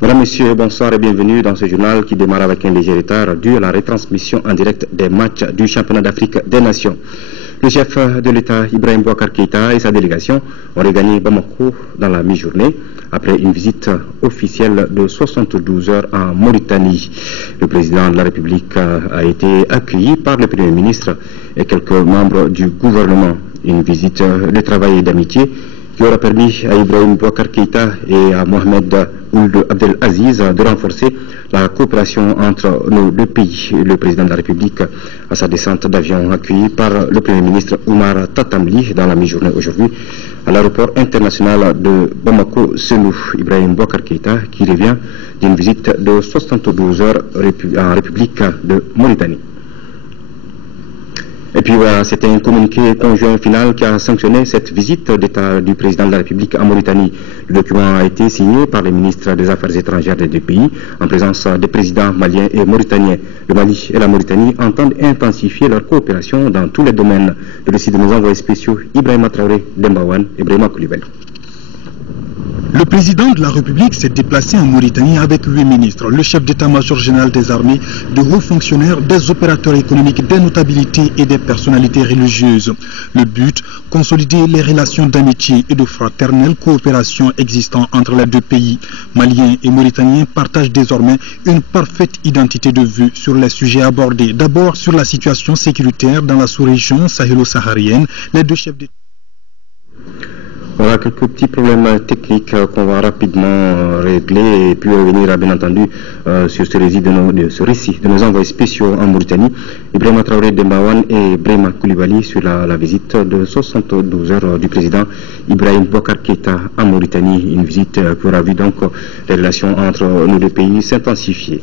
Mesdames, Messieurs, bonsoir et bienvenue dans ce journal qui démarre avec un léger retard dû à la retransmission en direct des matchs du championnat d'Afrique des Nations. Le chef de l'État, Ibrahim Boubacar Keïta, et sa délégation ont regagné Bamako dans la mi-journée après une visite officielle de 72 heures en Mauritanie. Le président de la République a été accueilli par le Premier ministre et quelques membres du gouvernement. Une visite de travail et d'amitié qui aura permis à Ibrahim Boubacar Keïta et à Mohamed Ould Abdelaziz de renforcer la coopération entre nos deux pays. Le président de la République, à sa descente d'avion, accueilli par le Premier ministre Oumar Tatamli dans la mi-journée aujourd'hui à l'aéroport international de Bamako-Senou. Ibrahim Boubacar Keïta qui revient d'une visite de 72 heures en République de Mauritanie. Et puis voilà, c'était un communiqué conjoint final qui a sanctionné cette visite d'État du président de la République en Mauritanie. Le document a été signé par les ministres des Affaires étrangères des deux pays en présence des présidents maliens et mauritaniens. Le Mali et la Mauritanie entendent intensifier leur coopération dans tous les domaines. Le récit de nos envoyés spéciaux Ibrahima Traoré Dembawan et Brahima Koulibaly. Le président de la République s'est déplacé en Mauritanie avec 8 ministres, le chef d'état-major général des armées, de hauts fonctionnaires, des opérateurs économiques, des notabilités et des personnalités religieuses. Le but, consolider les relations d'amitié et de fraternelle coopération existant entre les deux pays. Maliens et Mauritaniens partagent désormais une parfaite identité de vue sur les sujets abordés. D'abord sur la situation sécuritaire dans la sous-région sahélo-saharienne. Les deux chefs d'État. Voilà quelques petits problèmes techniques qu'on va rapidement régler et puis revenir bien entendu sur ce récit de nos envoyés spéciaux en Mauritanie. Ibrahima Traoré Dembawan et Brahima Koulibaly sur la visite de 72 heures du président Ibrahim Boubacar Keïta en Mauritanie. Une visite qui aura vu donc les relations entre nos deux pays s'intensifier.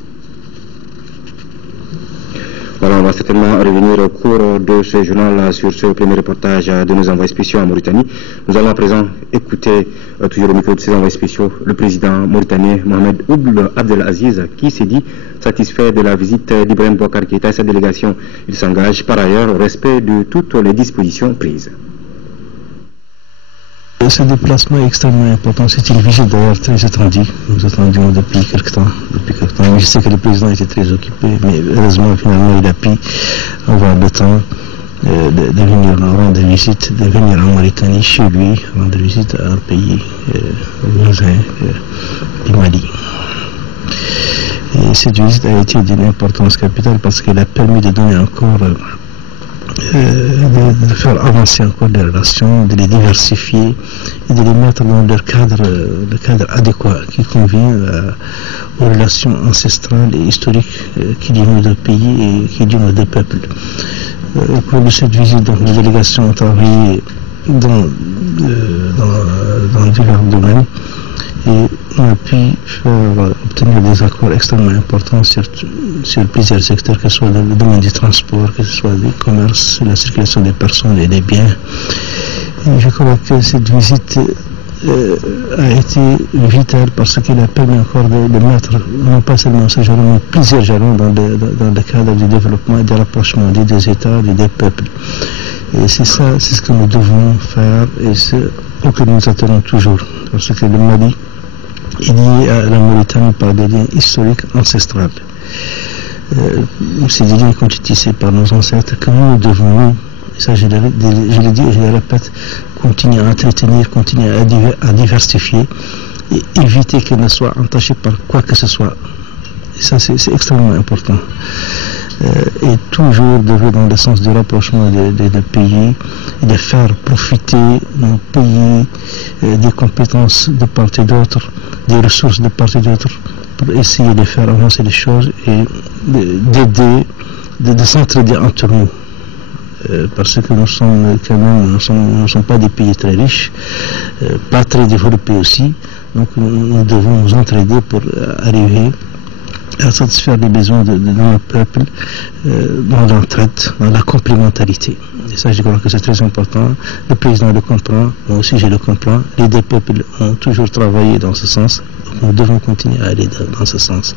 Voilà, on va certainement revenir au cours de ce journal sur ce premier reportage de nos envoyés spéciaux en Mauritanie. Nous allons à présent écouter, toujours au micro de ces envoyés spéciaux, le président mauritanien Mohamed Ould Abdelaziz qui s'est dit satisfait de la visite d'Ibrahim Boubacar Keïta et sa délégation. Il s'engage par ailleurs au respect de toutes les dispositions prises. Ce déplacement est extrêmement important. C'est une visite d'ailleurs très attendue. Nous attendions depuis quelque temps. Je sais que le président était très occupé, mais heureusement, finalement, il a pu avoir le temps de venir rendre visite, de venir en Mauritanie, chez lui, rendre visite à un pays voisin du Mali. Et cette visite a été d'une importance capitale parce qu'elle a permis de donner encore de faire avancer encore les relations, de les diversifier et de les mettre dans le cadre adéquat qui convient aux relations ancestrales et historiques qui lient nos deux pays et qui lient nos deux peuples. Au cours de cette visite, donc, les délégations ont travaillé dans divers domaines et on a pu obtenir des accords extrêmement importants sur plusieurs secteurs, que ce soit dans le domaine du transport, que ce soit du commerce, la circulation des personnes et des biens. Et je crois que cette visite a été vitale parce qu'elle a permis encore de mettre, non pas seulement ce jalon, mais plusieurs jalons dans le cadre du développement et de rapprochement des deux États et des peuples. Et c'est ça, c'est ce que nous devons faire et ce que nous attendons toujours. Parce que le Mali est lié à la Mauritanie par des liens historiques ancestrales. C'est des liens qui ont été tissés par nos ancêtres que nous devons, ça je le dis et je le répète, continuer à entretenir, continuer à diversifier et éviter qu'elles ne soient entachées par quoi que ce soit. Et ça c'est extrêmement important. Et toujours devrait dans le sens du rapprochement des deux pays et de faire profiter nos pays des compétences de part et d'autre, des ressources de part et d'autre pour essayer de faire avancer les choses et d'aider, de s'entraider entre nous. Parce que nous sommes quand même, nous ne sommes pas des pays très riches, pas très développés aussi, donc nous devons nous entraider pour arriver à satisfaire les besoins de nos peuples dans l'entraide, dans la complémentarité. Et ça, je crois que c'est très important. Le président le comprend, moi aussi je le comprends. Les deux peuples ont toujours travaillé dans ce sens. Nous devons continuer à aller dans ce sens.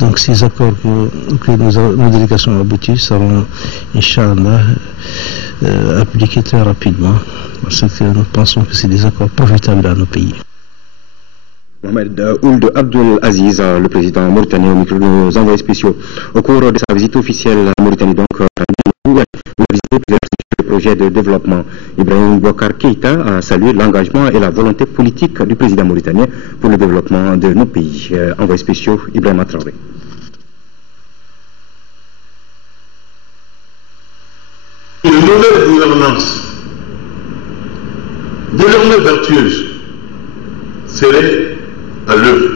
Donc ces accords que nos délégations aboutissent seront, Inch'Allah, appliqués très rapidement, parce que nous pensons que c'est des accords profitables à nos pays. Mohamed Ould Abdul Aziz, le président mauritanien au micro de nos envoyés spéciaux. Au cours de sa visite officielle à Mauritanie, donc, il a visité plusieurs projets de développement. Ibrahim Boubacar Keïta a salué l'engagement et la volonté politique du président mauritanien pour le développement de nos pays. Envoyés spéciaux, Ibrahim Traoré. Une nouvelle gouvernance, désormais vertueuse, serait à l'œuvre.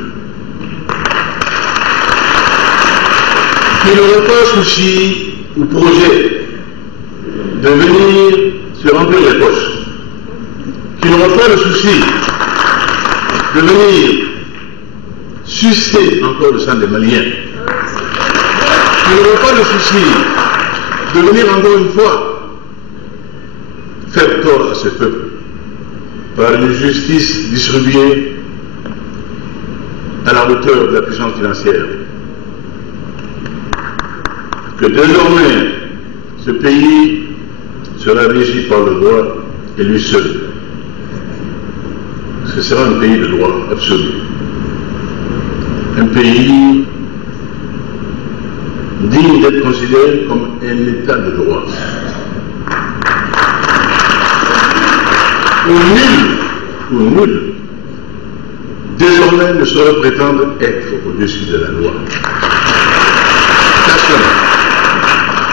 Il n'aurait pas souci ou projet de venir se remplir les poches, qui n'aura pas le souci de venir sucer encore le sang des Maliens, qui n'aura pas le souci de venir encore une fois faire tort à ce peuple par une justice distribuée à la hauteur de la puissance financière. Que désormais, ce pays sera régi par le droit et lui seul. Ce sera un pays de droit absolu. Un pays digne d'être considéré comme un état de droit. Où nul, désormais ne saurait prétendre être au-dessus de la loi.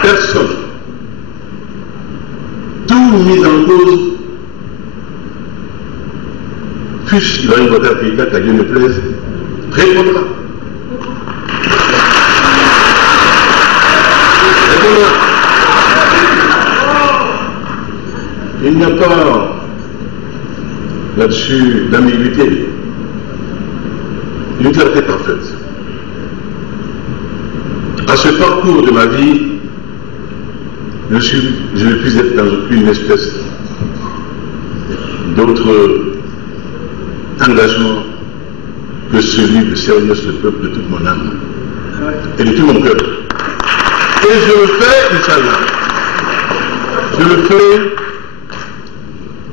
Personne. Tout mis en cause, fût-ce Ibrahim Boubacar Keïta, qu'à Dieu ne plaise, répondra. Il n'y a pas là-dessus d'ambiguïté, une clarté parfaite. À ce parcours de ma vie, je ne puis être dans aucune espèce d'autre engagement que celui de servir ce peuple de toute mon âme et de tout mon cœur. Et je le fais, Inch'Allah.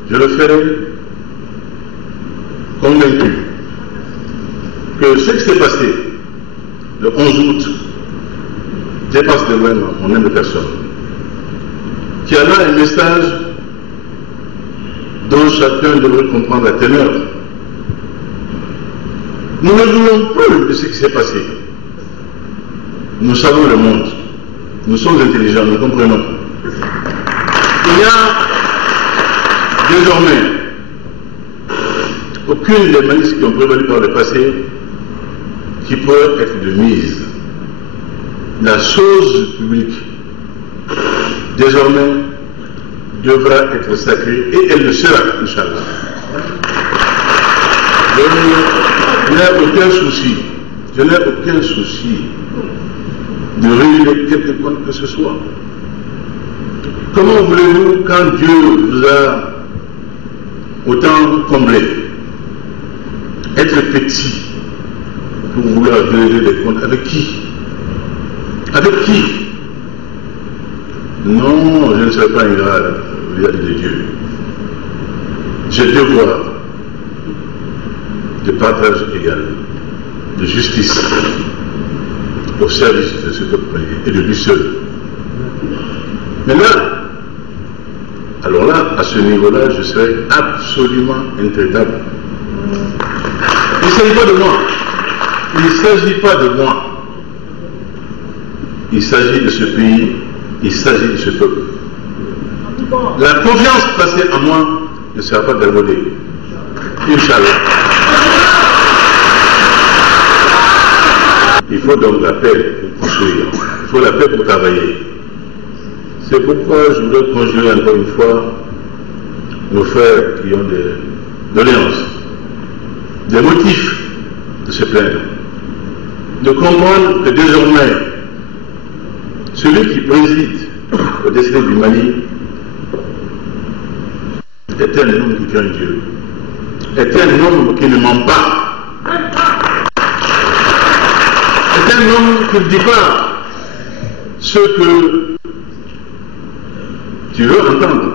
Je le ferai convaincu que ce qui s'est passé le 11 août dépasse de loin mon humble personne, qui a là un message dont chacun devrait comprendre la teneur. Nous ne voulons plus de ce qui s'est passé. Nous savons le monde. Nous sommes intelligents, nous comprenons. Il n'y a désormais aucune des malices qui ont prévalu par le passé qui pourrait être de mise. La chose publique, désormais, devra être sacrée et elle le sera, Inch'Allah. Je n'ai aucun souci de réguler quelque compte que ce soit. Comment voulez-vous, quand Dieu vous a autant comblé, être petit pour vouloir régler les comptes avec qui? Avec qui? Non, je ne serai pas ingrat vis-à-vis de Dieu. J'ai devoir de partage égal, de justice au service de ce peuple et de lui seul. Mais là, alors là, à ce niveau-là, je serai absolument intraitable. Il ne s'agit pas de moi. Il ne s'agit pas de moi. Il s'agit de ce pays, il s'agit de ce peuple. La confiance placée en moi ne sera pas galvaudée. Inch'Allah. Il faut donc la paix pour construire. Il faut la paix pour travailler. C'est pourquoi je voudrais conjurer encore une fois nos frères qui ont des doléances, des motifs de se plaindre, de comprendre que désormais, celui qui préside au destin du Mali est un homme qui craint Dieu, est un homme qui ne ment pas, est un homme qui ne dit pas ce que tu veux entendre,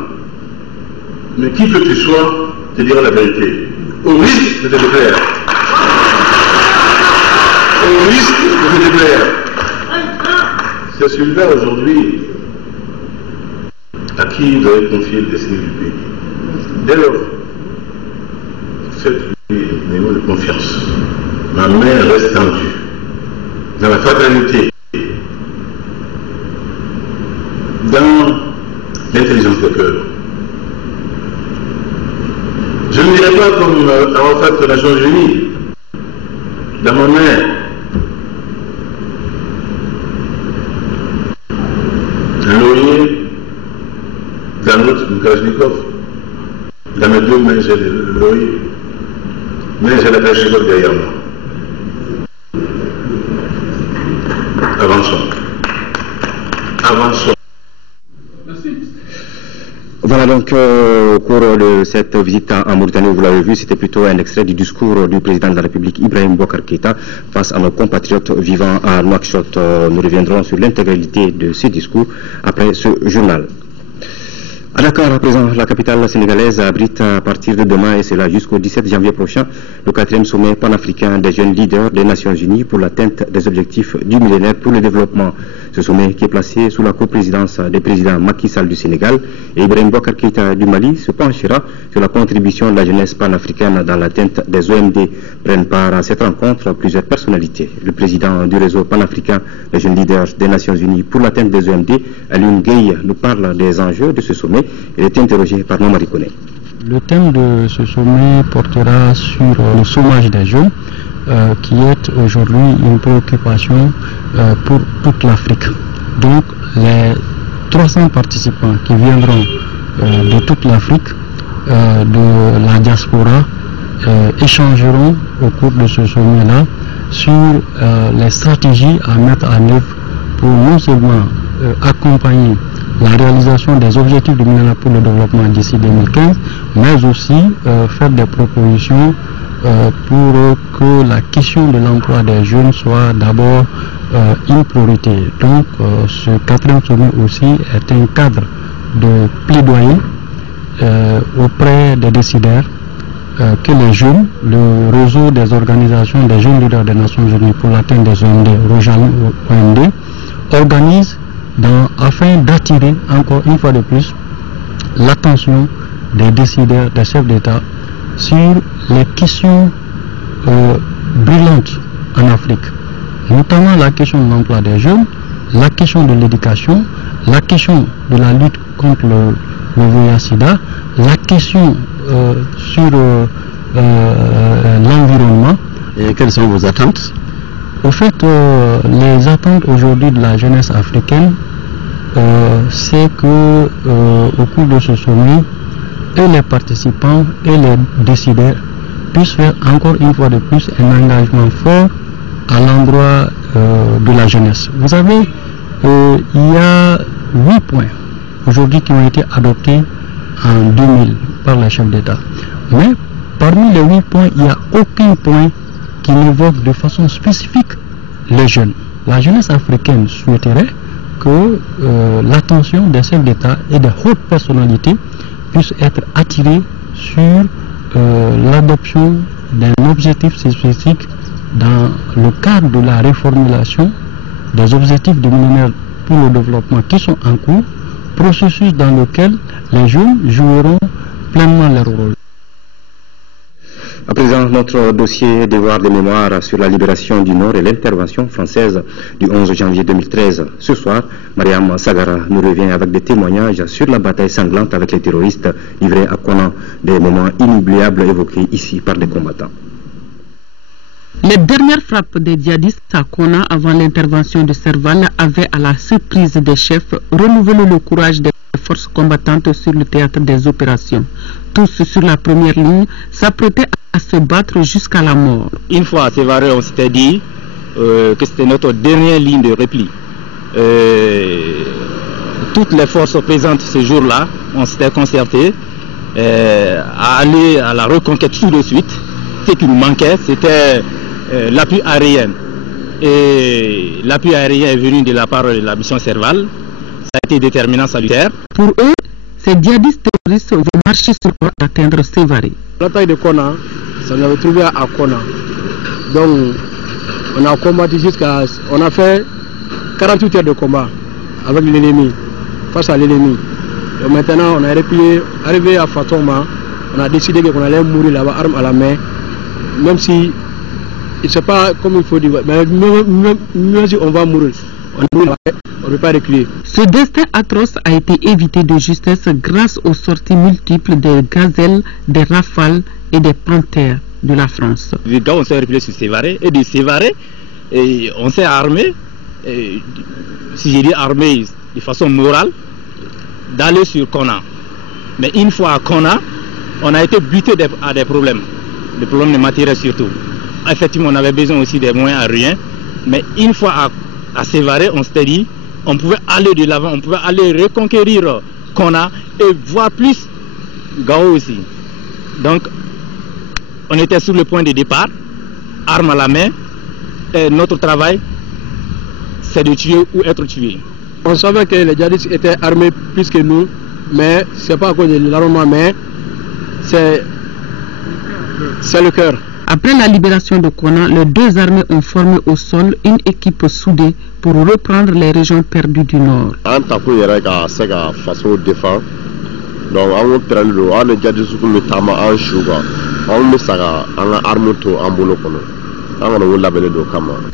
mais qui que tu sois te dira la vérité, au risque de te le faire. terroriste de nucléaire. C'est celui-là aujourd'hui à qui il doit confier le destin du pays. Dès lors, faites-lui un niveau de confiance. Ma main reste tendue. Dans la fraternité, dans l'intelligence des cœurs. Je ne dirais pas comme Arafat des Nations Unies, dans ma main, l'oyer, dans l'autre, Kalachnikov. Dans mes deux mains, j'ai l'oyer, mais j'ai la Kalachnikov derrière moi. Avançons. Avançons. Voilà donc au cours de cette visite en Mauritanie, vous l'avez vu, c'était plutôt un extrait du discours du président de la République Ibrahim Boubacar Keïta face à nos compatriotes vivant à Nouakchott. Nous reviendrons sur l'intégralité de ce discours après ce journal. À Dakar, à présent, la capitale sénégalaise abrite à partir de demain et c'est là jusqu'au 17 janvier prochain le 4e sommet panafricain des jeunes leaders des Nations Unies pour l'atteinte des objectifs du millénaire pour le développement. Ce sommet qui est placé sous la coprésidence des présidents Macky Sall du Sénégal et Ibrahim Boubacar Keïta du Mali se penchera sur la contribution de la jeunesse panafricaine dans l'atteinte des OMD. Prennent part à cette rencontre plusieurs personnalités. Le président du réseau panafricain des jeunes leaders des Nations Unies pour l'atteinte des OMD, Alioune Gueye, nous parle des enjeux de ce sommet. Il est interrogé par Momari Koné. Le thème de ce sommet portera sur le chômage des jeunes, qui est aujourd'hui une préoccupation pour toute l'Afrique. Donc les 300 participants qui viendront de toute l'Afrique, de la diaspora, échangeront au cours de ce sommet-là sur les stratégies à mettre en œuvre pour non seulement accompagner la réalisation des objectifs du millénaire pour le développement d'ici 2015, mais aussi faire des propositions pour que la question de l'emploi des jeunes soit d'abord une priorité. Donc ce 4e sommet aussi est un cadre de plaidoyer auprès des décideurs que les jeunes, le réseau des organisations des jeunes leaders des Nations Unies pour l'atteinte des OMD, OMD, organise afin d'attirer encore une fois de plus l'attention des décideurs, des chefs d'État sur les questions brûlantes en Afrique, notamment la question de l'emploi des jeunes, la question de l'éducation, la question de la lutte contre le VIH-Sida, la question sur l'environnement. Et quelles sont vos attentes? Au fait, les attentes aujourd'hui de la jeunesse africaine, c'est que au cours de ce sommet, et les participants et les décideurs puissent faire encore une fois de plus un engagement fort à l'endroit de la jeunesse. Vous savez, il y a 8 points aujourd'hui qui ont été adoptés en 2000 par les chefs d'État. Mais parmi les 8 points, il n'y a aucun point qui n'évoque de façon spécifique les jeunes. La jeunesse africaine souhaiterait que l'attention des chefs d'État et des hautes personnalités puisse être attirée sur l'adoption d'un objectif spécifique dans le cadre de la reformulation des objectifs du millénaire pour le développement qui sont en cours, processus dans lequel les jeunes joueront pleinement leur rôle. À présent, notre dossier devoir de mémoire sur la libération du Nord et l'intervention française du 11 janvier 2013. Ce soir, Mariam Sagara nous revient avec des témoignages sur la bataille sanglante avec les terroristes livrés à Konna, des moments inoubliables évoqués ici par des combattants. Les dernières frappes des djihadistes à Konna avant l'intervention de Serval avaient, à la surprise des chefs, renouvelé le courage des forces combattantes sur le théâtre des opérations. Tous sur la première ligne s'apprêtaient à se battre jusqu'à la mort. Une fois à Sévaré, on s'était dit que c'était notre dernière ligne de repli. Toutes les forces présentes ce jour-là, on s'était concerté à aller à la reconquête tout de suite. Ce qui nous manquait, c'était l'appui aérien. Et l'appui aérien est venu de la part de la mission Serval. Ça a été déterminant, salutaire. Pour eux, ces djihadistes terroristes vont marcher sur pour atteindre Sévaré. La bataille de Konna, ça nous avait trouvé à Konna. Donc, On a combattu on a fait 48 heures de combat avec l'ennemi, face à l'ennemi. Donc maintenant, on est arrivé à Fatoma, on a décidé qu'on allait mourir là-bas, arme à la main, même si, il ne sait pas comme il faut dire, mais même si on va mourir, on ne peut pas reculer. Ce destin atroce a été évité de justesse grâce aux sorties multiples des gazelles, des rafales et des panthères de la France. On s'est replié sur Sévaré, et de Sévaré, on s'est armé, si j'ai dit armé de façon morale, d'aller sur Kona. Mais une fois à Kona, on a été buté à des problèmes de matériel surtout. Effectivement, on avait besoin aussi des moyens à rien, mais une fois à Sévaré, on s'était dit, on pouvait aller de l'avant, on pouvait aller reconquérir Kona et voir plus Gao aussi. Donc, on était sur le point de départ, arme à la main, et notre travail, c'est de tuer ou être tué. On savait que les djihadistes étaient armés plus que nous, mais ce n'est pas à cause de l'armement, mais c'est le cœur. Après la libération de Kona, les deux armées ont formé au sol une équipe soudée pour reprendre les régions perdues du nord.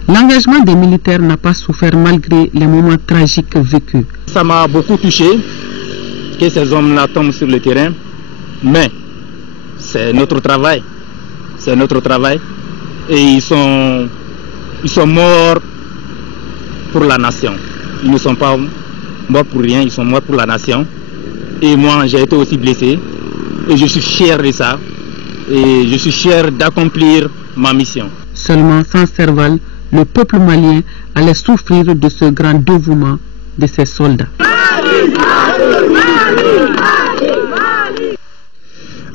L'engagement des militaires n'a pas souffert malgré les moments tragiques vécus. Ça m'a beaucoup touché que ces hommes-là tombent sur le terrain, mais c'est notre travail. C'est notre travail. Et ils sont morts pour la nation. Ils ne sont pas morts pour rien, ils sont morts pour la nation. Et moi, j'ai été aussi blessé. Et je suis fier de ça. Et je suis fier d'accomplir ma mission. Seulement sans Serval, le peuple malien allait souffrir de ce grand dévouement de ses soldats.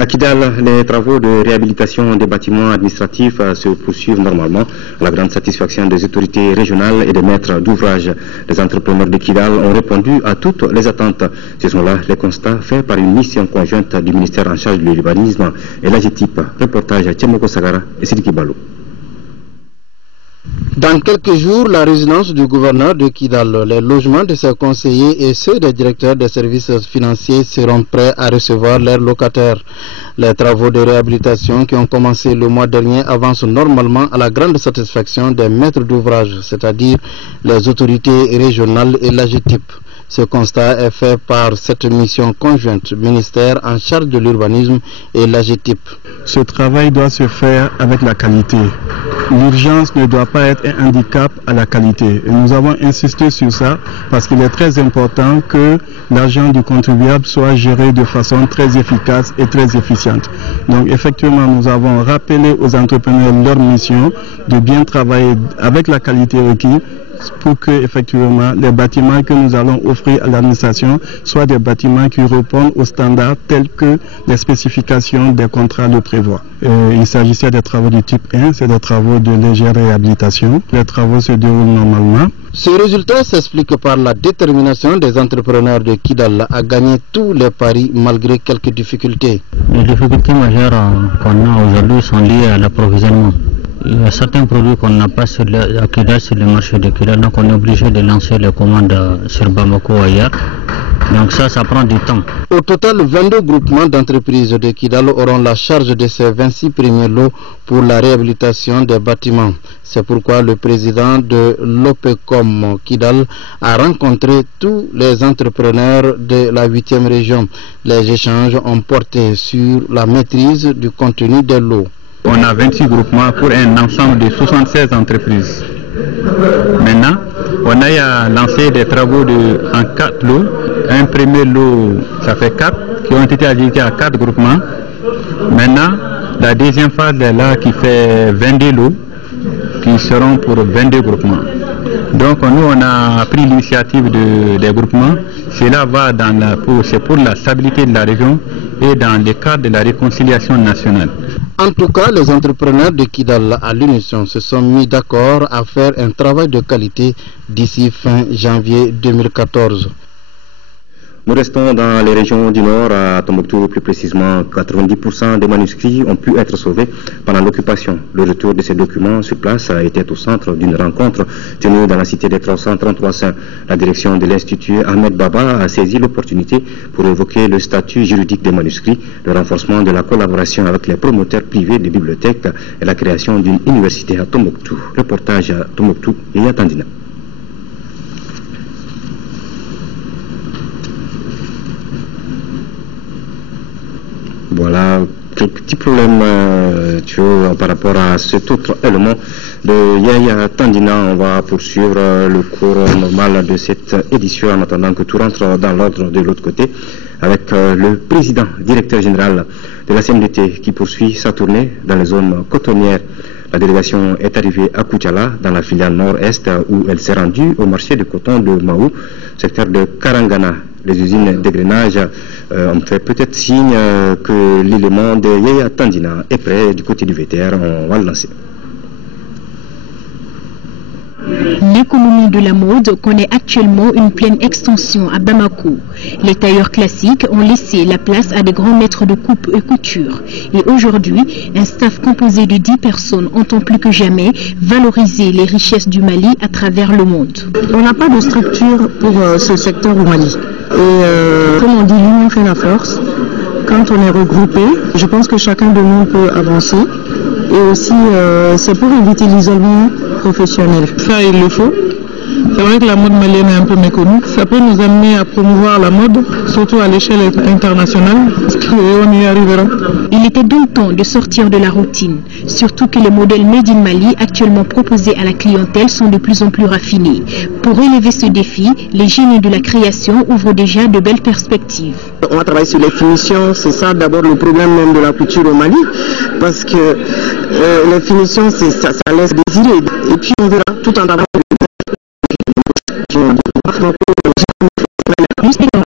À Kidal, les travaux de réhabilitation des bâtiments administratifs se poursuivent normalement à la grande satisfaction des autorités régionales et des maîtres d'ouvrage. Les entrepreneurs de Kidal ont répondu à toutes les attentes. Ce sont là les constats faits par une mission conjointe du ministère en charge de l'urbanisme et l'AGETIP. Reportage à Tchemoko Sagara et Sidiki Balou. Dans quelques jours, la résidence du gouverneur de Kidal, les logements de ses conseillers et ceux des directeurs des services financiers seront prêts à recevoir leurs locataires. Les travaux de réhabilitation qui ont commencé le mois dernier avancent normalement à la grande satisfaction des maîtres d'ouvrage, c'est-à-dire les autorités régionales et l'AGETIP. Ce constat est fait par cette mission conjointe, ministère en charge de l'urbanisme et l'AGETIP. Ce travail doit se faire avec la qualité. L'urgence ne doit pas être un handicap à la qualité. Et nous avons insisté sur ça parce qu'il est très important que l'argent du contribuable soit géré de façon très efficace et très efficiente. Donc effectivement, nous avons rappelé aux entrepreneurs leur mission de bien travailler avec la qualité requise pour que effectivement les bâtiments que nous allons offrir à l'administration soient des bâtiments qui répondent aux standards tels que les spécifications des contrats le prévoient. Il s'agissait des travaux du type 1, c'est des travaux de légère réhabilitation. Les travaux se déroulent normalement. Ce résultat s'explique par la détermination des entrepreneurs de Kidal à gagner tous les paris malgré quelques difficultés. Les difficultés majeures qu'on a aujourd'hui sont liées à l'approvisionnement. Il y a certains produits qu'on n'a pas à Kidal sur le marché de Kidal, donc on est obligé de lancer les commandes sur Bamako ou ailleurs. Donc ça prend du temps. Au total, 22 groupements d'entreprises de Kidal auront la charge de ces 26 premiers lots pour la réhabilitation des bâtiments. C'est pourquoi le président de l'OPECOM Kidal a rencontré tous les entrepreneurs de la 8e région. Les échanges ont porté sur la maîtrise du contenu des lots. On a 26 groupements pour un ensemble de 76 entreprises. Maintenant, on a lancé des travaux en 4 lots. Un premier lot, ça fait 4, qui ont été adjudicés à 4 groupements. Maintenant, la deuxième phase est là qui fait 22 lots, qui seront pour 22 groupements. Donc nous, on a pris l'initiative des groupements. Cela va c'est pour la stabilité de la région et dans le cadre de la réconciliation nationale. En tout cas, les entrepreneurs de Kidal à l'unisson se sont mis d'accord à faire un travail de qualité d'ici fin janvier 2014. Nous restons dans les régions du Nord, à Tombouctou plus précisément. 90% des manuscrits ont pu être sauvés pendant l'occupation. Le retour de ces documents sur place était au centre d'une rencontre tenue dans la cité des 333 Saints. La direction de l'Institut Ahmed Baba a saisi l'opportunité pour évoquer le statut juridique des manuscrits, le renforcement de la collaboration avec les promoteurs privés des bibliothèques et la création d'une université à Tombouctou. Reportage à Tombouctou et à Tandina. Voilà, quelques petits problèmes par rapport à cet autre élément de Yaya Tandina. On va poursuivre le cours normal de cette édition en attendant que tout rentre dans l'ordre de l'autre côté avec le président, directeur général de la CMDT qui poursuit sa tournée dans les zones cotonnières. La délégation est arrivée à Koutchala, dans la filiale nord-est, où elle s'est rendue au marché de coton de Mahou, secteur de Karangana. Les usines d'égrenage ont fait peut-être signe que l'élément de Yaya Tandina est prêt du côté du VTR. On va le lancer. L'économie de la mode connaît actuellement une pleine extension à Bamako. Les tailleurs classiques ont laissé la place à des grands maîtres de coupe et couture. Et aujourd'hui, un staff composé de 10 personnes entend plus que jamais valoriser les richesses du Mali à travers le monde. On n'a pas de structure pour ce secteur au Mali. Et comme on dit, l'union fait la force. Quand on est regroupé, je pense que chacun de nous peut avancer. Et aussi, c'est pour éviter l'isolement professionnel. Ça, il le faut. C'est vrai que la mode malienne est un peu méconnue. Ça peut nous amener à promouvoir la mode, surtout à l'échelle internationale, et on y arrivera. Il était donc temps de sortir de la routine, surtout que les modèles Made in Mali actuellement proposés à la clientèle sont de plus en plus raffinés. Pour relever ce défi, les génies de la création ouvrent déjà de belles perspectives. On va travailler sur les finitions, c'est ça d'abord le problème même de la couture au Mali, parce que les finitions, ça laisse désirer. Et puis on verra tout en travaillant.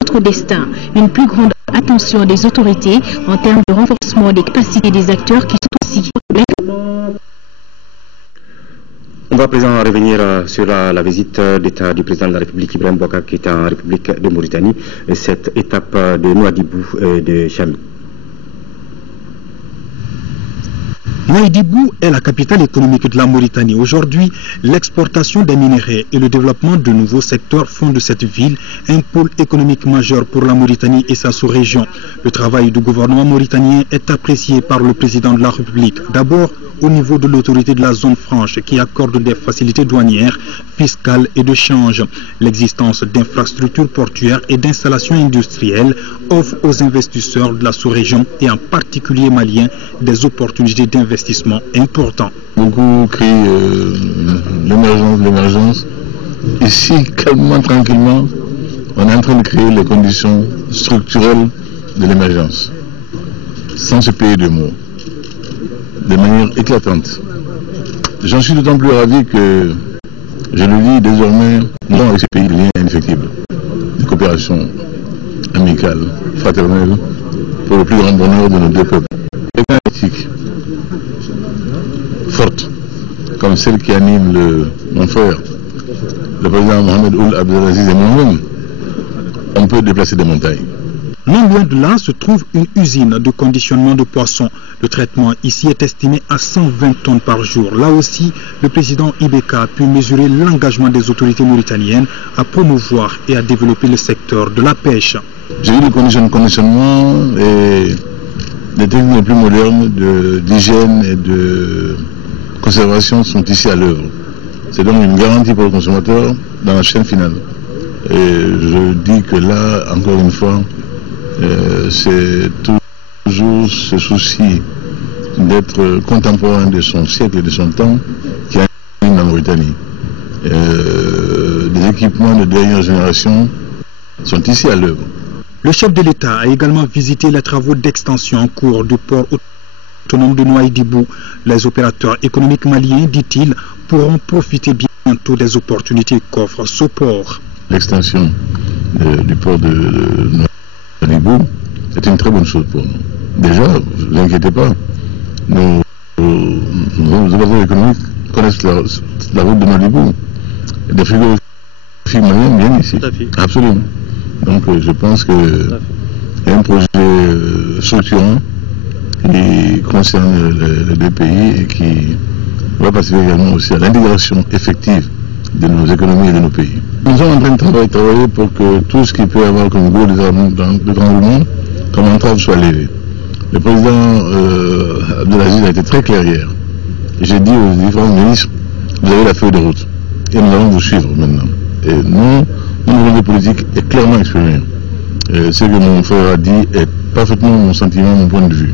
Notre destin, une plus grande attention des autorités en termes de renforcement des capacités des acteurs qui sont aussi. On va à présent revenir sur la visite d'État du président de la République, Ibrahim Boubacar Keïta, en République de Mauritanie, et cette étape de Nouadhibou et de Chami. Nouadhibou est la capitale économique de la Mauritanie. Aujourd'hui, l'exportation des minéraux et le développement de nouveaux secteurs font de cette ville un pôle économique majeur pour la Mauritanie et sa sous-région. Le travail du gouvernement mauritanien est apprécié par le président de la République. D'abord, au niveau de l'autorité de la zone franche qui accorde des facilités douanières, fiscales et de change. L'existence d'infrastructures portuaires et d'installations industrielles offre aux investisseurs de la sous-région et en particulier maliens des opportunités d'investissement importantes. Beaucoup crient l'émergence. Ici, calmement, tranquillement, on est en train de créer les conditions structurelles de l'émergence, sans se payer de mots, de manière éclatante. J'en suis d'autant plus ravi que, je le dis désormais, nous avons avec ce pays des liens indéfectibles, de coopération amicale, fraternelle, pour le plus grand bonheur de nos deux peuples. Des politiques fortes, comme celle qui anime mon frère, le président Mohamed Ould Abdelaziz et moi-même, on peut déplacer des montagnes. Non loin de là se trouve une usine de conditionnement de poissons. Le traitement ici est estimé à 120 tonnes par jour. Là aussi, le président Ibeka a pu mesurer l'engagement des autorités mauritaniennes à promouvoir et à développer le secteur de la pêche. J'ai vu le conditionnement et les techniques les plus modernes d'hygiène et de conservation sont ici à l'œuvre. C'est donc une garantie pour le consommateur dans la chaîne finale. Et je dis que là, encore une fois, c'est toujours ce souci d'être contemporain de son siècle et de son temps qui anime la Mauritanie. Les équipements de dernière génération sont ici à l'œuvre. Le chef de l'État a également visité les travaux d'extension en cours du port autonome de Nouadhibou. Les opérateurs économiques maliens, dit-il, pourront profiter bientôt des opportunités qu'offre ce port. L'extension du port de Nouadhibou, c'est une très bonne chose pour nous. Déjà, ne vous inquiétez pas, nos opérateurs économiques connaissent la route de Nouadhibou. Des frigorifiques maliens viennent ici. Absolument. Donc je pense qu'il y a un projet structurant qui concerne les deux pays et qui va participer également aussi à l'intégration effective de nos économies et de nos pays. Nous sommes en train de travailler pour que tout ce qui peut avoir comme gros désarmement dans le monde, comme entrave, soit levé. Le président Abdelaziz a été très clair hier. J'ai dit aux différents ministres, vous avez la feuille de route et nous allons vous suivre maintenant. Et nous, notre volonté politique est clairement exprimée. Ce que mon frère a dit est parfaitement mon sentiment, mon point de vue.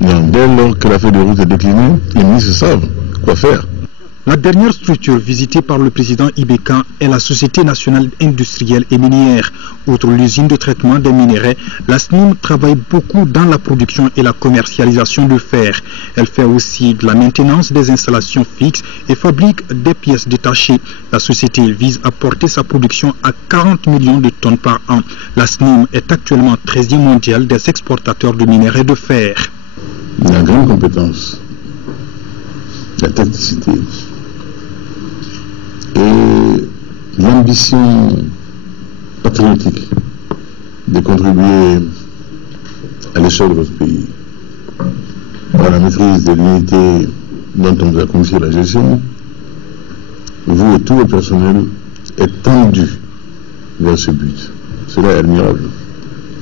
Donc, dès lors que la feuille de route est déclinée, les ministres savent quoi faire. La dernière structure visitée par le président Ibeka est la Société nationale industrielle et minière. Outre l'usine de traitement des minerais, la SNIM travaille beaucoup dans la production et la commercialisation de fer. Elle fait aussi de la maintenance des installations fixes et fabrique des pièces détachées. La société vise à porter sa production à 40 millions de tonnes par an. La SNIM est actuellement 13e mondial des exportateurs de minerais de fer. La grande compétence, la technicité et l'ambition patriotique de contribuer à l'essor de votre pays par la maîtrise de l'unité dont on vous a confié la gestion, vous et tout le personnel êtes tendus vers ce but. Cela est admirable.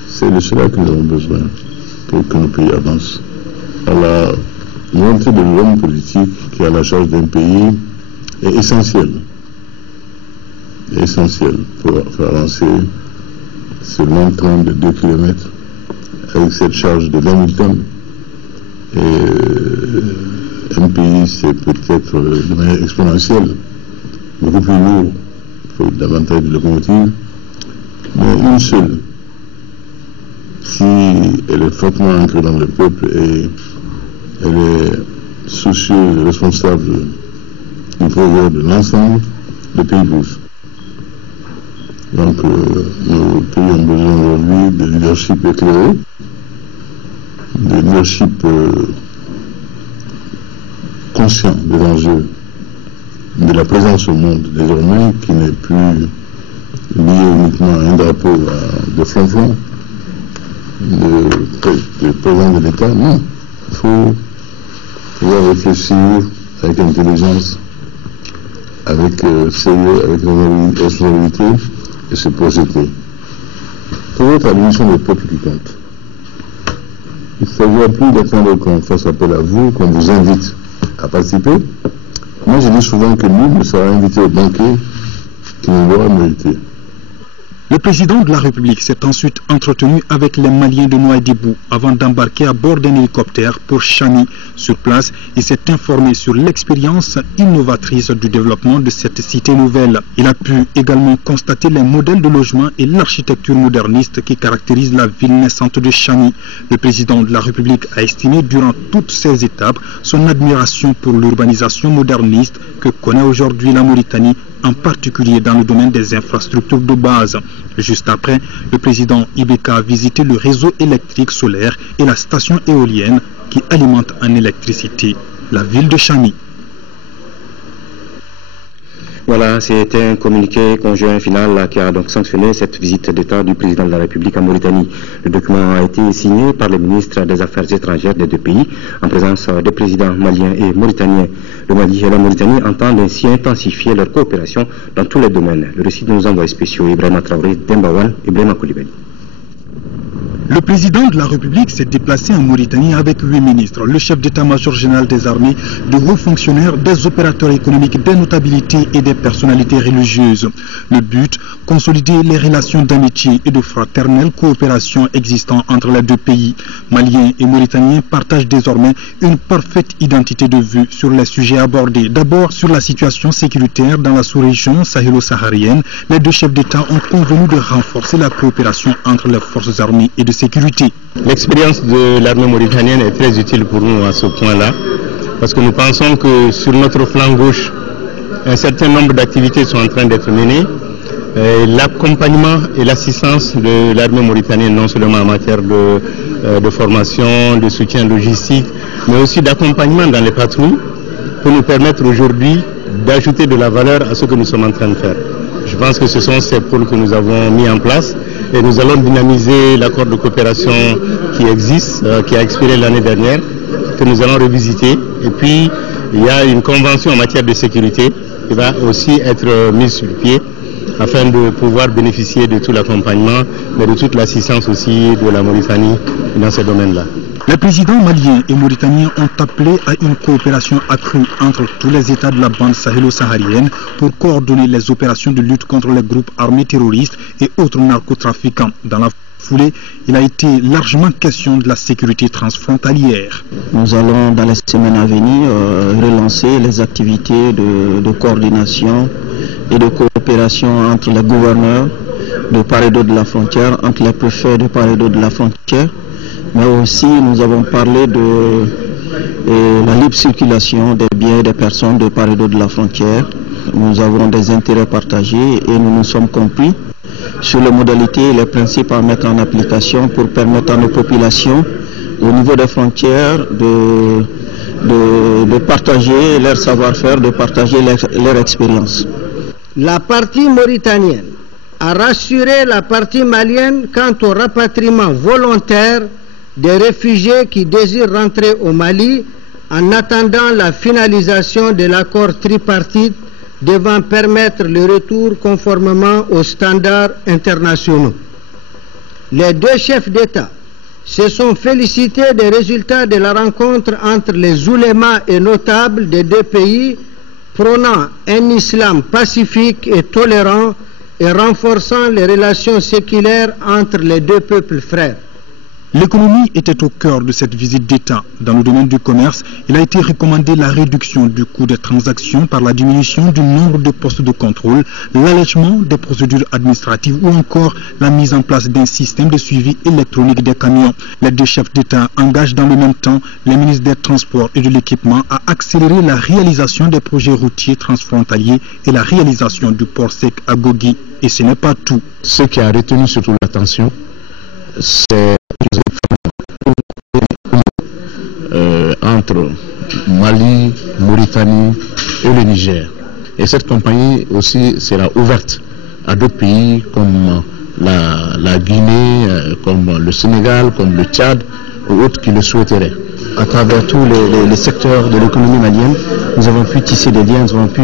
C'est de cela que nous avons besoin pour que nos pays avancent. À la volonté de l'homme politique qui a la charge d'un pays est essentielle pour faire avancer ce long train de 2 km avec cette charge de 20 000 tonnes. Et un pays, c'est peut-être de manière exponentielle, beaucoup plus lourd, il faut davantage de locomotives, mais une seule, si elle est fortement ancrée dans le peuple et elle est soucieuse et responsable du progrès de l'ensemble, le pays bouge. Donc nos pays ont besoin aujourd'hui de leadership éclairé, de leadership conscient des enjeux de la présence au monde désormais, qui n'est plus lié uniquement à un drapeau de flonflon, de président de l'État. Non, il faut pouvoir réfléchir avec intelligence, avec sérieux, avec responsabilité et se projeter. Pour être à l'émission des peuples qui compte. Il ne s'agira plus d'attendre qu'on fasse appel à vous, qu'on vous invite à participer. Moi, je dis souvent que nul ne sera invité au banquet qui ne l'aura mérité. Le président de la République s'est ensuite entretenu avec les Maliens de Nouadhibou avant d'embarquer à bord d'un hélicoptère pour Chani. Sur place, il s'est informé sur l'expérience innovatrice du développement de cette cité nouvelle. Il a pu également constater les modèles de logement et l'architecture moderniste qui caractérisent la ville naissante de Chani. Le président de la République a estimé durant toutes ces étapes son admiration pour l'urbanisation moderniste que connaît aujourd'hui la Mauritanie, en particulier dans le domaine des infrastructures de base. Juste après, le président Ibeka a visité le réseau électrique solaire et la station éolienne qui alimente en électricité la ville de Chani. Voilà, c'est un communiqué conjoint final qui a donc sanctionné cette visite d'État du président de la République en Mauritanie. Le document a été signé par les ministres des Affaires étrangères des deux pays en présence des présidents maliens et mauritaniens. Le Mali et la Mauritanie entendent ainsi intensifier leur coopération dans tous les domaines. Le récit de nos envoyés spéciaux Ibrahima Traoré, Dembawan et Ibrahima Koulibaly. Le président de la République s'est déplacé en Mauritanie avec 8 ministres, le chef d'état-major général des armées, de hauts fonctionnaires, des opérateurs économiques, des notabilités et des personnalités religieuses. Le but, consolider les relations d'amitié et de fraternelle coopération existant entre les deux pays. Maliens et Mauritaniens partagent désormais une parfaite identité de vue sur les sujets abordés. D'abord, sur la situation sécuritaire dans la sous-région sahélo-saharienne, les deux chefs d'État ont convenu de renforcer la coopération entre les forces armées et de sécurité. L'expérience de l'armée mauritanienne est très utile pour nous à ce point-là, parce que nous pensons que sur notre flanc gauche, un certain nombre d'activités sont en train d'être menées. L'accompagnement et l'assistance de l'armée mauritanienne, non seulement en matière de formation, de soutien logistique, mais aussi d'accompagnement dans les patrouilles, pour nous permettre aujourd'hui d'ajouter de la valeur à ce que nous sommes en train de faire. Je pense que ce sont ces pôles que nous avons mis en place Et nous allons dynamiser l'accord de coopération qui existe, qui a expiré l'année dernière, que nous allons revisiter. Et puis, il y a une convention en matière de sécurité qui va aussi être mise sur pied afin de pouvoir bénéficier de tout l'accompagnement, mais de toute l'assistance aussi de la Mauritanie dans ces domaines-là. Les présidents maliens et mauritaniens ont appelé à une coopération accrue entre tous les États de la bande sahélo-saharienne pour coordonner les opérations de lutte contre les groupes armés terroristes et autres narcotrafiquants. Dans la foulée, il a été largement question de la sécurité transfrontalière. Nous allons dans les semaines à venir relancer les activités de coordination et de coopération entre les gouverneurs de part et d'autre de la frontière, entre les préfets de part et d'autre de la frontière. Mais aussi nous avons parlé de la libre circulation des biens et des personnes de part et d'autre de la frontière. Nous avons des intérêts partagés et nous nous sommes compris sur les modalités et les principes à mettre en application pour permettre à nos populations au niveau des frontières de partager leur savoir-faire, de partager leur expérience. La partie mauritanienne a rassuré la partie malienne quant au rapatriement volontaire des réfugiés qui désirent rentrer au Mali en attendant la finalisation de l'accord tripartite devant permettre le retour conformément aux standards internationaux. Les deux chefs d'État se sont félicités des résultats de la rencontre entre les oulémas et notables des deux pays, prônant un islam pacifique et tolérant et renforçant les relations séculaires entre les deux peuples frères. L'économie était au cœur de cette visite d'État. Dans le domaine du commerce, il a été recommandé la réduction du coût des transactions par la diminution du nombre de postes de contrôle, l'allègement des procédures administratives ou encore la mise en place d'un système de suivi électronique des camions. Les deux chefs d'État engagent dans le même temps les ministres des Transports et de l'Équipement à accélérer la réalisation des projets routiers transfrontaliers et la réalisation du port sec à Gogui. Et ce n'est pas tout. Ce qui a retenu surtout l'attention, c'est entre Mali, Mauritanie et le Niger. Et cette compagnie aussi sera ouverte à d'autres pays comme la Guinée, comme le Sénégal, comme le Tchad ou autres qui le souhaiteraient. À travers tous les secteurs de l'économie malienne, nous avons pu tisser des liens, nous avons pu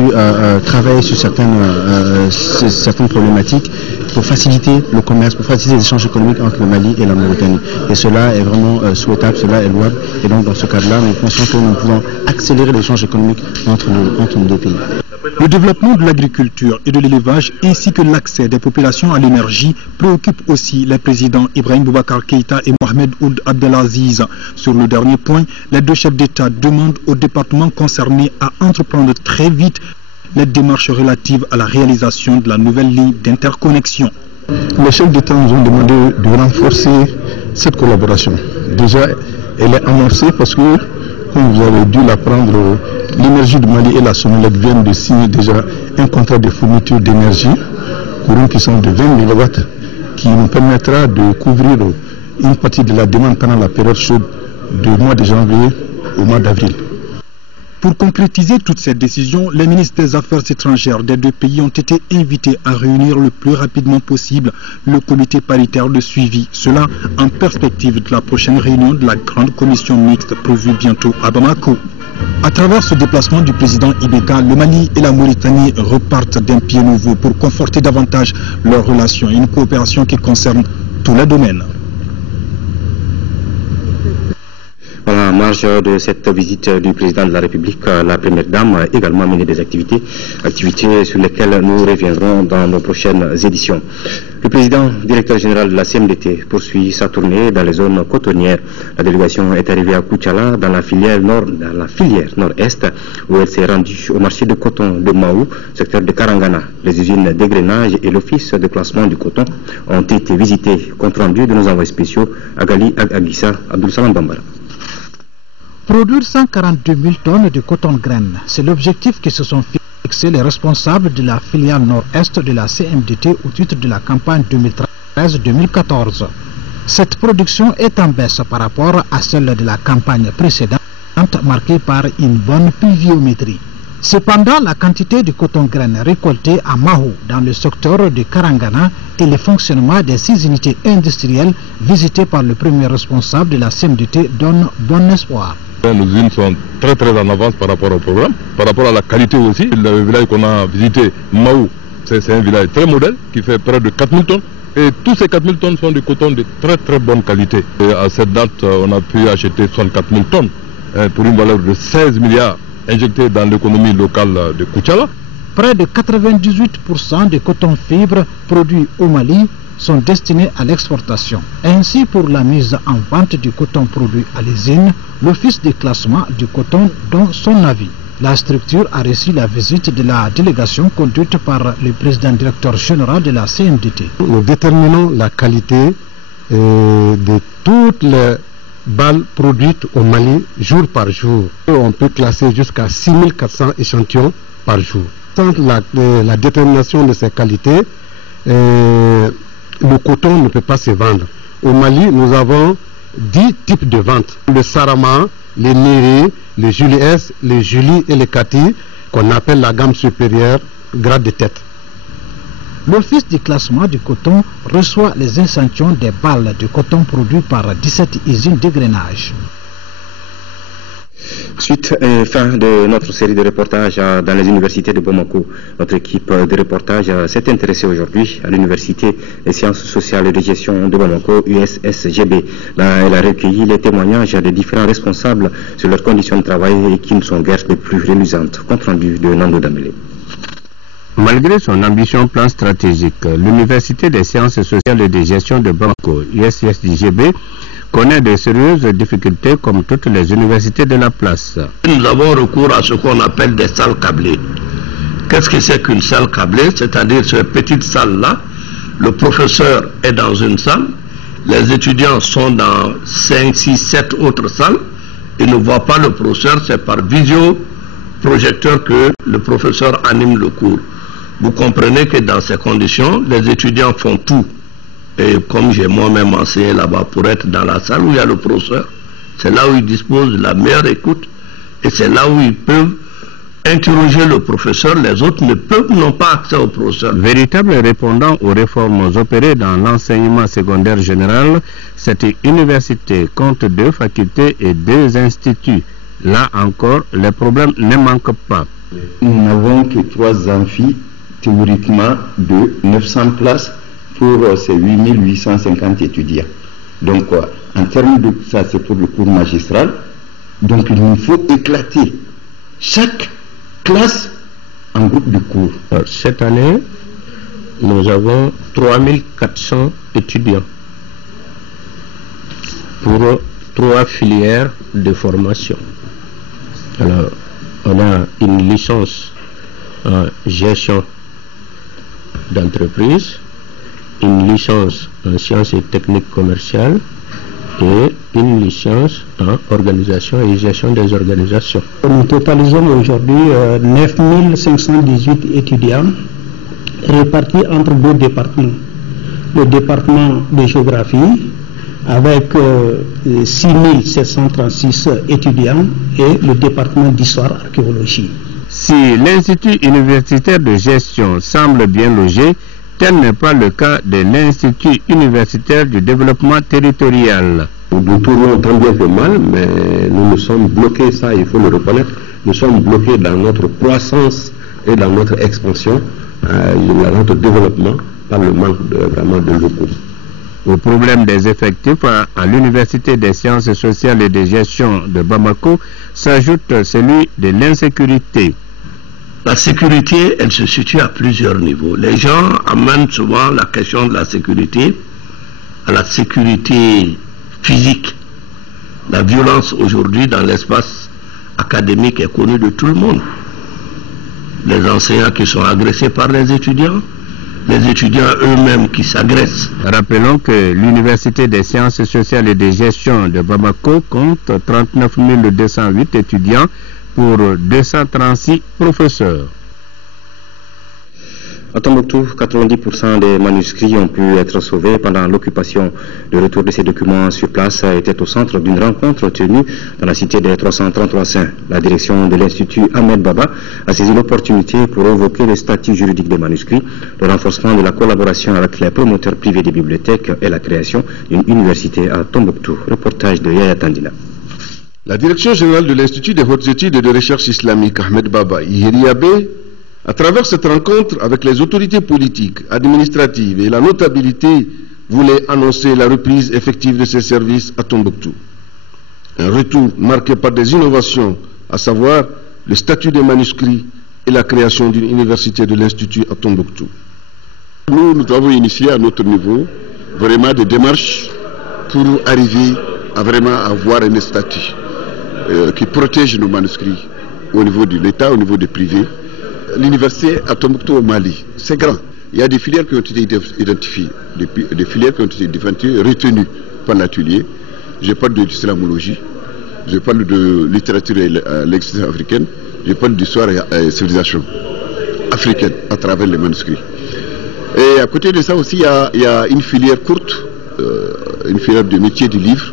travailler sur certaines problématiques pour faciliter le commerce, pour faciliter les échanges économiques entre le Mali et la Mauritanie. Et cela est vraiment souhaitable, cela est louable. Et donc dans ce cadre-là, nous pensons que nous pouvons accélérer l'échange économique entre nos deux pays. Le développement de l'agriculture et de l'élevage ainsi que l'accès des populations à l'énergie préoccupe aussi les présidents Ibrahim Boubacar Keïta et Mohamed Ould Abdelaziz. Sur le dernier point, les deux chefs d'État demandent aux départements concernés à entreprendre très vite les démarches relatives à la réalisation de la nouvelle ligne d'interconnexion. Les chefs d'État nous ont demandé de renforcer cette collaboration. Déjà, elle est amorcée parce que, comme vous avez dû l'apprendre, l'énergie du Mali et la Sonelec viennent de signer déjà un contrat de fourniture d'énergie pour une puissance de 20 MW qui nous permettra de couvrir une partie de la demande pendant la période chaude du mois de janvier au mois d'avril. Pour concrétiser toutes ces décisions, les ministres des Affaires étrangères des deux pays ont été invités à réunir le plus rapidement possible le comité paritaire de suivi. Cela en perspective de la prochaine réunion de la grande commission mixte prévue bientôt à Bamako. À travers ce déplacement du président Ibeka, le Mali et la Mauritanie repartent d'un pied nouveau pour conforter davantage leurs relations et une coopération qui concerne tous les domaines. Voilà, en marge de cette visite du président de la République, la première dame a également mené des activités sur lesquelles nous reviendrons dans nos prochaines éditions. Le président directeur général de la CMDT poursuit sa tournée dans les zones cotonnières. La délégation est arrivée à Koutchala dans la filière nord-est où elle s'est rendue au marché de coton de Maou, secteur de Karangana. Les usines d'égrenage et l'office de classement du coton ont été visités. Compte rendu de nos envoyés spéciaux Agali Agissa Abdul Salam Bambara. Produire 142 000 tonnes de coton de graines, c'est l'objectif que se sont fixés les responsables de la filiale nord-est de la CMDT au titre de la campagne 2013-2014. Cette production est en baisse par rapport à celle de la campagne précédente, marquée par une bonne pluviométrie. Cependant, la quantité de coton-graine récoltée à Mahou dans le secteur de Karangana et le fonctionnement des 6 unités industrielles visitées par le premier responsable de la CMDT donnent bon espoir. Nos usines sont très en avance par rapport au programme, par rapport à la qualité aussi. Le village qu'on a visité, Mahou, c'est un village très modèle qui fait près de 4000 tonnes. Et tous ces 4000 tonnes sont du coton de très bonne qualité. Et à cette date, on a pu acheter 64 000 tonnes pour une valeur de 16 milliards injectés dans l'économie locale de Koutiala. Près de 98% des coton-fibres produits au Mali sont destinés à l'exportation. Ainsi, pour la mise en vente du coton produit à l'usine, l'Office de classement du coton donne son avis. La structure a reçu la visite de la délégation conduite par le président-directeur général de la CMDT. Nous déterminons la qualité de toutes les balles produites au Mali jour par jour. On peut classer jusqu'à 6400 échantillons par jour. Sans la détermination de ces qualités, le coton ne peut pas se vendre. Au Mali, nous avons 10 types de ventes. Le Sarama, les Néré, les Julie S, les Julie et les Kati, qu'on appelle la gamme supérieure, grade de tête. L'Office de classement du coton reçoit les échantillons des balles de coton produits par 17 usines de grainage. Suite et fin de notre série de reportages dans les universités de Bamako. Notre équipe de reportage s'est intéressée aujourd'hui à l'université des sciences sociales et de gestion de Bamako, USSGB. Là, elle a recueilli les témoignages des différents responsables sur leurs conditions de travail et qui ne sont guère les plus reluisantes. Compte rendu de Nando Damele. Malgré son ambition plan stratégique, l'université des sciences sociales et de gestion de Bamako, USSGB, connaît de sérieuses difficultés comme toutes les universités de la place. Nous avons recours à ce qu'on appelle des salles câblées. Qu'est-ce que c'est qu'une salle câblée? C'est-à-dire cette petite salle-là, le professeur est dans une salle, les étudiants sont dans 5, 6, 7 autres salles, ils ne voient pas le professeur, c'est par visioprojecteur que le professeur anime le cours. Vous comprenez que dans ces conditions, les étudiants font tout. Et comme j'ai moi-même enseigné là-bas pour être dans la salle où il y a le professeur, c'est là où ils disposent de la meilleure écoute et c'est là où ils peuvent interroger le professeur. Les autres n'ont pas accès au professeur. Véritable répondant aux réformes opérées dans l'enseignement secondaire général, cette université compte 2 facultés et 2 instituts. Là encore, les problèmes ne manquent pas. Nous n'avons que 3 amphis théoriquement de 900 places pour ces 8850 étudiants. Donc, en termes de ça, c'est pour le cours magistral. Donc, il nous faut éclater chaque classe en groupe de cours. Alors, cette année, nous avons 3400 étudiants pour 3 filières de formation. Alors, on a une licence en gestion d'entreprise, une licence en sciences et techniques commerciales et une licence en organisation et gestion des organisations. Nous totalisons aujourd'hui 9518 étudiants répartis entre 2 départements. Le département de géographie avec 6736 étudiants et le département d'histoire-archéologie. Si l'Institut universitaire de gestion semble bien logé, tel n'est pas le cas de l'Institut universitaire du développement territorial. Nous tournons tant bien que mal, mais nous nous sommes bloqués, ça il faut le reconnaître, nous sommes bloqués dans notre croissance et dans notre expansion, dans notre développement par le manque vraiment de locaux. Au problème des effectifs à l'Université des sciences sociales et de gestion de Bamako s'ajoute celui de l'insécurité. La sécurité, elle se situe à plusieurs niveaux. Les gens amènent souvent la question de la sécurité à la sécurité physique. La violence aujourd'hui dans l'espace académique est connue de tout le monde. Les enseignants qui sont agressés par les étudiants eux-mêmes qui s'agressent. Rappelons que l'Université des sciences sociales et de gestion de Bamako compte 39 208 étudiants pour 236 professeurs. À Tombouctou, 90% des manuscrits ont pu être sauvés pendant l'occupation. Le retour de ces documents sur place était au centre d'une rencontre tenue dans la cité des 333 saints. La direction de l'Institut Ahmed Baba a saisi l'opportunité pour évoquer le statut juridique des manuscrits, le renforcement de la collaboration avec les promoteurs privés des bibliothèques et la création d'une université à Tombouctou. Reportage de Yaya Tandina. La direction générale de l'Institut des hautes études et de recherche islamique Ahmed Baba Yeriabe, à travers cette rencontre avec les autorités politiques, administratives et la notabilité, voulait annoncer la reprise effective de ces services à Tombouctou. Un retour marqué par des innovations, à savoir le statut des manuscrits et la création d'une université de l'Institut à Tombouctou. Nous avons initié à notre niveau vraiment des démarches pour arriver à vraiment avoir un statut qui protège nos manuscrits au niveau de l'État, au niveau des privés. L'université à Tombouctou au Mali, c'est grand. Il y a des filières qui ont été identifiées, des filières qui ont été identifiées, retenues par l'atelier. Je parle de l'islamologie, je parle de littérature et l'existence africaine, je parle d'histoire et civilisation africaine à travers les manuscrits. Et à côté de ça aussi, il y a une filière courte, une filière de métier du livre.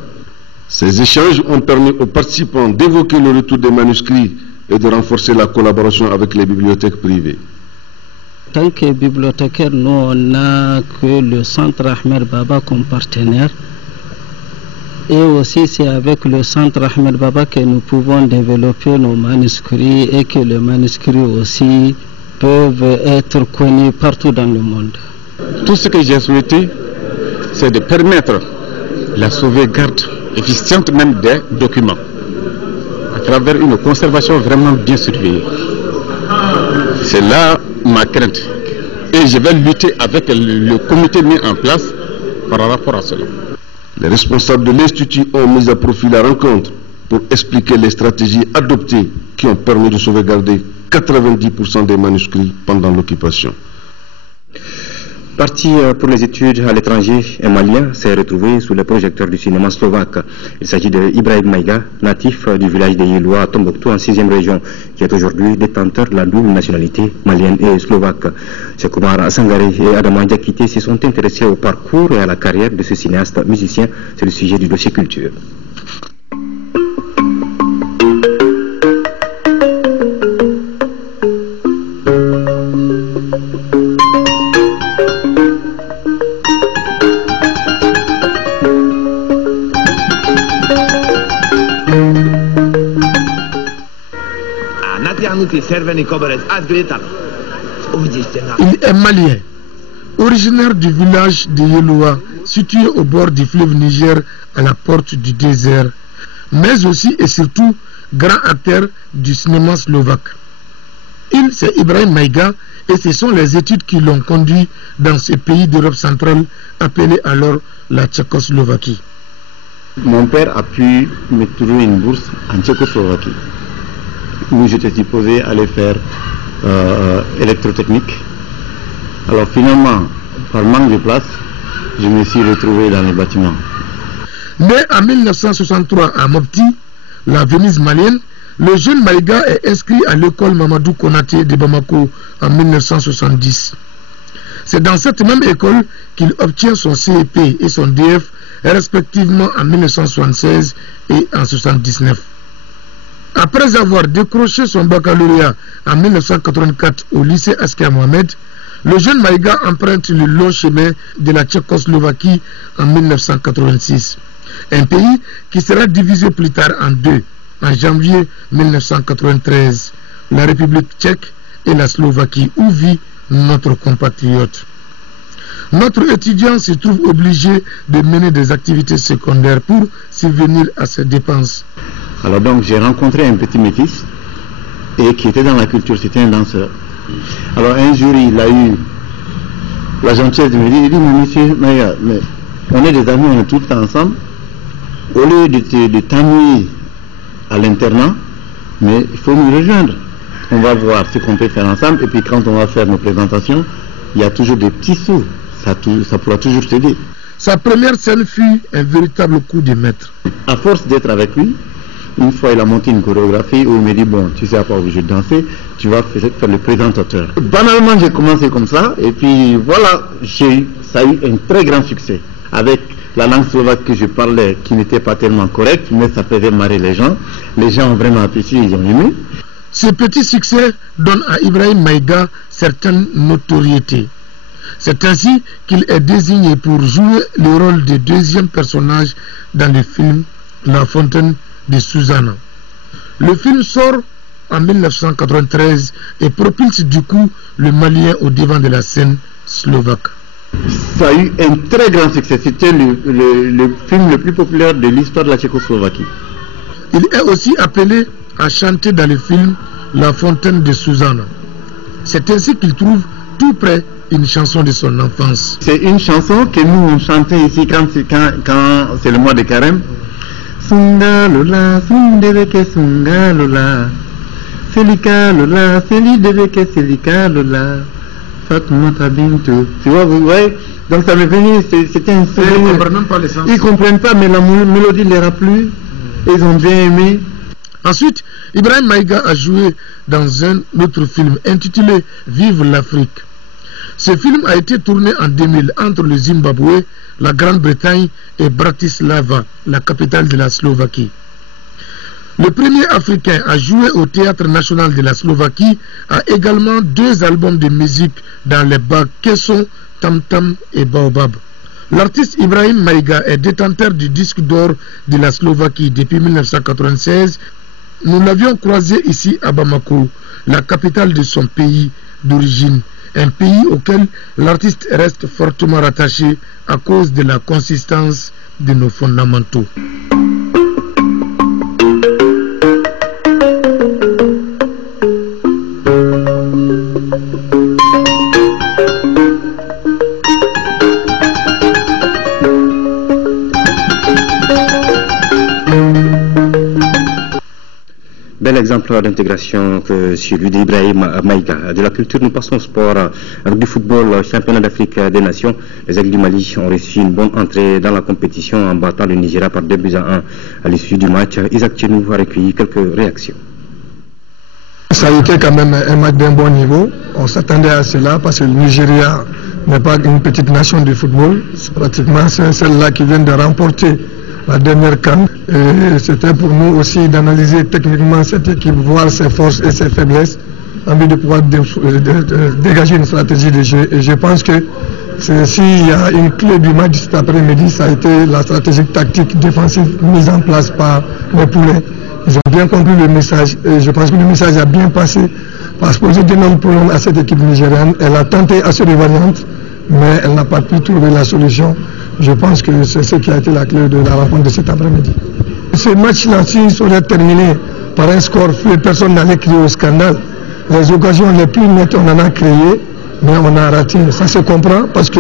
Ces échanges ont permis aux participants d'évoquer le retour des manuscrits et de renforcer la collaboration avec les bibliothèques privées. En tant que bibliothécaire, nous, on n'a que le centre Ahmed Baba comme partenaire. Et aussi, c'est avec le centre Ahmed Baba que nous pouvons développer nos manuscrits et que les manuscrits aussi peuvent être connus partout dans le monde. Tout ce que j'ai souhaité, c'est de permettre la sauvegarde efficiente même des documents, à travers une conservation vraiment bien surveillée. C'est là ma crainte. Et je vais lutter avec le comité mis en place par rapport à cela. Les responsables de l'Institut ont mis à profit la rencontre pour expliquer les stratégies adoptées qui ont permis de sauvegarder 90% des manuscrits pendant l'occupation. Parti pour les études à l'étranger, un Malien s'est retrouvé sous les projecteurs du cinéma slovaque. Il s'agit de Ibrahim Maïga, natif du village de Yeloua à Tombouctou en 6e région, qui est aujourd'hui détenteur de la double nationalité malienne et slovaque. Chekoumar Sangare et Adama Diakité se sont intéressés au parcours et à la carrière de ce cinéaste musicien. C'est le sujet du dossier culture. Il est malien, originaire du village de Yeloua, situé au bord du fleuve Niger, à la porte du désert, mais aussi et surtout grand acteur du cinéma slovaque. Il, c'est Ibrahim Maïga, et ce sont les études qui l'ont conduit dans ce pays d'Europe centrale, appelé alors la Tchécoslovaquie. Mon père a pu me trouver une bourse en Tchécoslovaquie, où j'étais supposé aller faire électrotechnique. Alors finalement, par manque de place, je me suis retrouvé dans les bâtiments. Né en 1963 à Mopti, la Venise malienne, le jeune Maïga est inscrit à l'école Mamadou Konaté de Bamako en 1970. C'est dans cette même école qu'il obtient son CEP et son DF respectivement en 1976 et en 1979. Après avoir décroché son baccalauréat en 1984 au lycée Askia Mohamed, le jeune Maïga emprunte le long chemin de la Tchécoslovaquie en 1986. Un pays qui sera divisé plus tard en deux, en janvier 1993, la République tchèque et la Slovaquie, où vit notre compatriote. Notre étudiant se trouve obligé de mener des activités secondaires pour subvenir à ses dépenses. Alors donc j'ai rencontré un petit métis et qui était dans la culture, c'était un danseur. Alors un jour il a eu la gentillesse de me dire, il dit, mais monsieur Maïga, mais on est des amis, on est tout le temps ensemble. Au lieu de t'ennuyer à l'internat, mais il faut nous rejoindre. On va voir ce qu'on peut faire ensemble et puis quand on va faire nos présentations, il y a toujours des petits sous, ça pourra toujours t'aider. Sa première scène fut un véritable coup de maître. À force d'être avec lui, Une fois, il a monté une chorégraphie où il me dit, bon, tu sais pas obligé de danser, tu vas faire le présentateur. Banalement, j'ai commencé comme ça, et puis voilà, ça a eu un très grand succès. Avec la langue slovaque que je parlais, qui n'était pas tellement correcte, mais ça faisait marrer les gens. Les gens ont vraiment apprécié, ils ont aimé. Ce petit succès donne à Ibrahim Maïga certaine notoriété. C'est ainsi qu'il est désigné pour jouer le rôle de deuxième personnage dans le film La Fontaine de Susana. Le film sort en 1993 et propulse du coup le Malien au devant de la scène slovaque. Ça a eu un très grand succès. C'était le film le plus populaire de l'histoire de la Tchécoslovaquie. Il est aussi appelé à chanter dans le film La Fontaine de Susana. C'est ainsi qu'il trouve tout près une chanson de son enfance. C'est une chanson que nous on chantait ici quand c'est le mois de carême. Sunga lola, sundeveke sunga lola, selika lola, selideveke selika lola, Fatmata bintu. Tu vois, vous voyez? Donc ça m'est venu, c'était un souvenir. Ils ne comprennent même pas les sens. Ils ne comprennent pas, mais la mélodie leur a plu. Ils ont bien aimé. Ensuite, Ibrahim Maïga a joué dans un autre film intitulé Vive l'Afrique. Ce film a été tourné en 2000 entre le Zimbabwe, la Grande-Bretagne et Bratislava, la capitale de la Slovaquie. Le premier Africain à jouer au Théâtre National de la Slovaquie a également 2 albums de musique dans les bacs Kesson, Tam Tam et Baobab. L'artiste Ibrahim Maïga est détenteur du disque d'or de la Slovaquie depuis 1996. Nous l'avions croisé ici à Bamako, la capitale de son pays d'origine, un pays auquel l'artiste reste fortement rattaché à cause de la consistance de nos fondamentaux. Bel exemple d'intégration que celui d'Ibrahim Maïga. De la culture, nous passons au sport avec du football, championnat d'Afrique des Nations. Les Aigles du Mali ont reçu une bonne entrée dans la compétition en battant le Nigeria par 2-1 à l'issue du match. Isaac Tchenou a recueilli quelques réactions. Ça a été quand même un match d'un bon niveau. On s'attendait à cela parce que le Nigeria n'est pas une petite nation de football. C'est pratiquement celle-là qui vient de remporter la dernière CAN. Et c'était pour nous aussi d'analyser techniquement cette équipe, voir ses forces et ses faiblesses, en vue de pouvoir dégager une stratégie de jeu. Et je pense que s'il y a une clé du match cet après-midi, ça a été la stratégie tactique défensive mise en place par les poulets. Ils ont bien compris le message et je pense que le message a bien passé parce que poser d'énormes problèmes à cette équipe nigériane. Elle a tenté à se variante, mais elle n'a pas pu trouver la solution. Je pense que c'est ce qui a été la clé de la rencontre de cet après-midi. Ce match-là, s'il serait terminé par un score fou, personne n'allait crier au scandale. Les occasions les plus nettes, on en a créé, mais on a raté. Ça se comprend parce que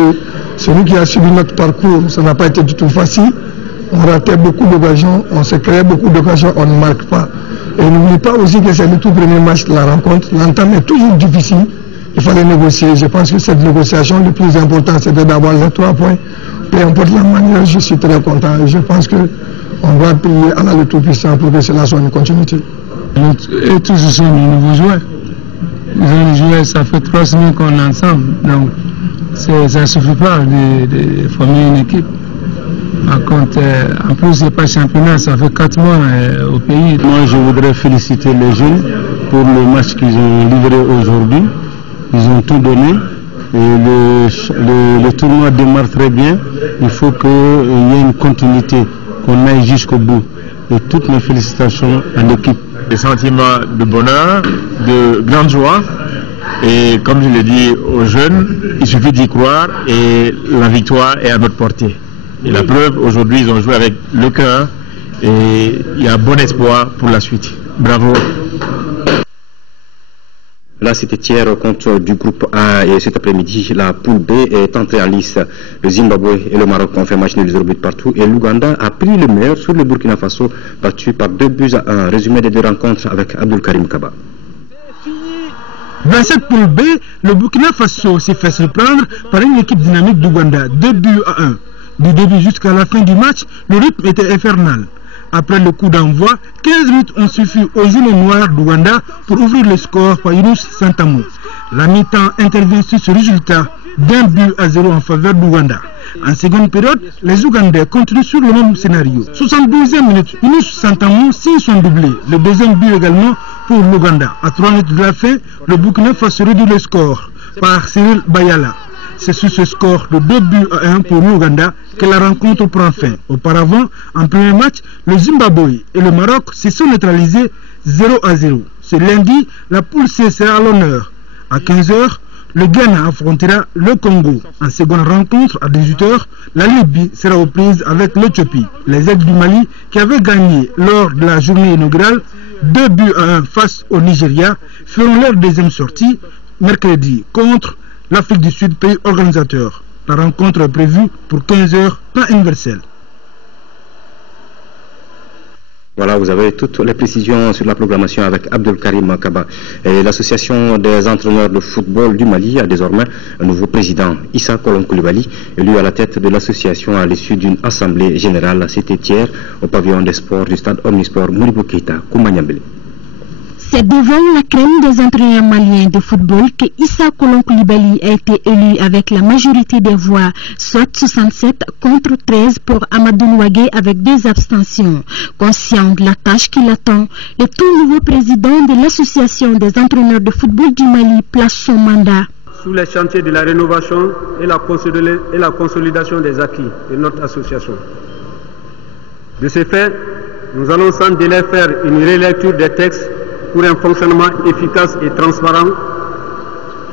celui qui a suivi notre parcours, ça n'a pas été du tout facile. On ratait beaucoup d'occasions, on s'est créé beaucoup d'occasions, on ne marque pas. Et n'oublie pas aussi que c'est le tout premier match de la rencontre. L'entame est toujours difficile. Il fallait négocier. Je pense que cette négociation, le plus important, c'était d'avoir les 3 points. Peu importe la manière, je suis très content. Et je pense qu'on doit prier à la Tout-Puissant pour que cela soit une continuité. Et tous ce sont de nouveaux joueurs. Ils ont joué, ça fait 3 semaines qu'on est ensemble. Donc, ça ne suffit pas de former une équipe. Par contre, en plus, ce n'est pas championnat, ça fait 4 mois au pays. Moi, je voudrais féliciter les jeunes pour le match qu'ils ont livré aujourd'hui. Ils ont tout donné. Et le tournoi démarre très bien. Il faut qu'il y ait une continuité, qu'on aille jusqu'au bout. Et toutes mes félicitations à l'équipe. Des sentiments de bonheur, de grande joie. Et comme je l'ai dit aux jeunes, il suffit d'y croire et la victoire est à notre portée. Et la preuve, aujourd'hui, ils ont joué avec le cœur et il y a bon espoir pour la suite. Bravo. Là, c'était hier contre du groupe A et cet après-midi, la poule B est entrée en lice. Le Zimbabwe et le Maroc ont fait match nul 0 but partout et l'Ouganda a pris le meilleur sur le Burkina Faso, battu par 2-1. Résumé des 2 rencontres avec Abdul Karim Kaba. Dans cette poule B, le Burkina Faso s'est fait surprendre par une équipe dynamique d'Ouganda, 2-1. Du début jusqu'à la fin du match, le rythme était infernal. Après le coup d'envoi, 15 minutes ont suffi aux Jaunes Noirs d'Ouganda pour ouvrir le score par Yunus Santamou. La mi-temps intervient sur ce résultat d'1-0 en faveur d'Ouganda. En seconde période, les Ougandais continuent sur le même scénario. 72e minute, Yunus Santamou signe son doublé. Le deuxième but également pour l'Ouganda. À 3 minutes de la fin, le Burkina Faso réduit le score par Cyril Bayala. C'est sur ce score de 2-1 pour l'Ouganda que la rencontre prend fin. Auparavant, en premier match, le Zimbabwe et le Maroc se sont neutralisés 0-0. Ce lundi, la poule C sera à l'honneur. À 15h, le Ghana affrontera le Congo. En seconde rencontre, à 18h, la Libye sera aux prises avec l'Éthiopie. Les aides du Mali, qui avaient gagné lors de la journée inaugurale 2-1 face au Nigeria, feront leur deuxième sortie mercredi contre l'Afrique du Sud, pays organisateur. La rencontre est prévue pour 15h, temps universel. Voilà, vous avez toutes les précisions sur la programmation avec Abdul Karim Makaba. Et l'association des entraîneurs de football du Mali a désormais un nouveau président, Issa Kolon Koulibaly, élu à la tête de l'association à l'issue d'une assemblée générale. C'était hier au pavillon des sports du stade Omnisport Modibo Keïta, Koumaniambele. C'est devant la crème des entraîneurs maliens de football que Issa Kolon Koulibaly a été élu avec la majorité des voix, soit 67 contre 13 pour Amadou Nouagué avec 2 abstentions. Conscient de la tâche qui l'attend, le tout nouveau président de l'association des entraîneurs de football du Mali place son mandat. Sous les chantiers de la rénovation et la consolidation des acquis de notre association. De ce fait, nous allons sans délai faire une relecture des textes pour un fonctionnement efficace et transparent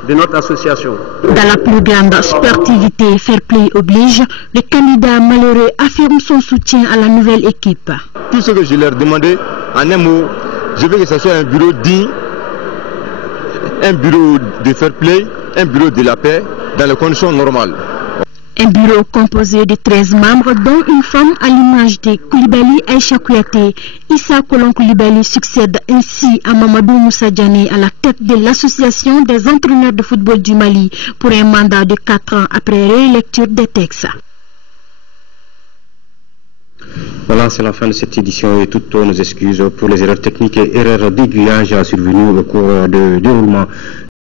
de notre association. Dans la plus grande sportivité, fair play oblige, le candidat malheureux affirme son soutien à la nouvelle équipe. Tout ce que je leur demandais, en un mot, je veux que ce soit un bureau digne, un bureau de fair play, un bureau de la paix, dans les conditions normales. Un bureau composé de 13 membres, dont une femme à l'image de Koulibaly Aïcha Kouyaté. Issa Kolon Koulibaly succède ainsi à Mamadou Moussa Diané à la tête de l'association des entraîneurs de football du Mali pour un mandat de 4 ans après relecture des textes. Voilà, c'est la fin de cette édition et toutes nos excuses pour les erreurs techniques et erreurs d'aiguillage survenues au cours du déroulement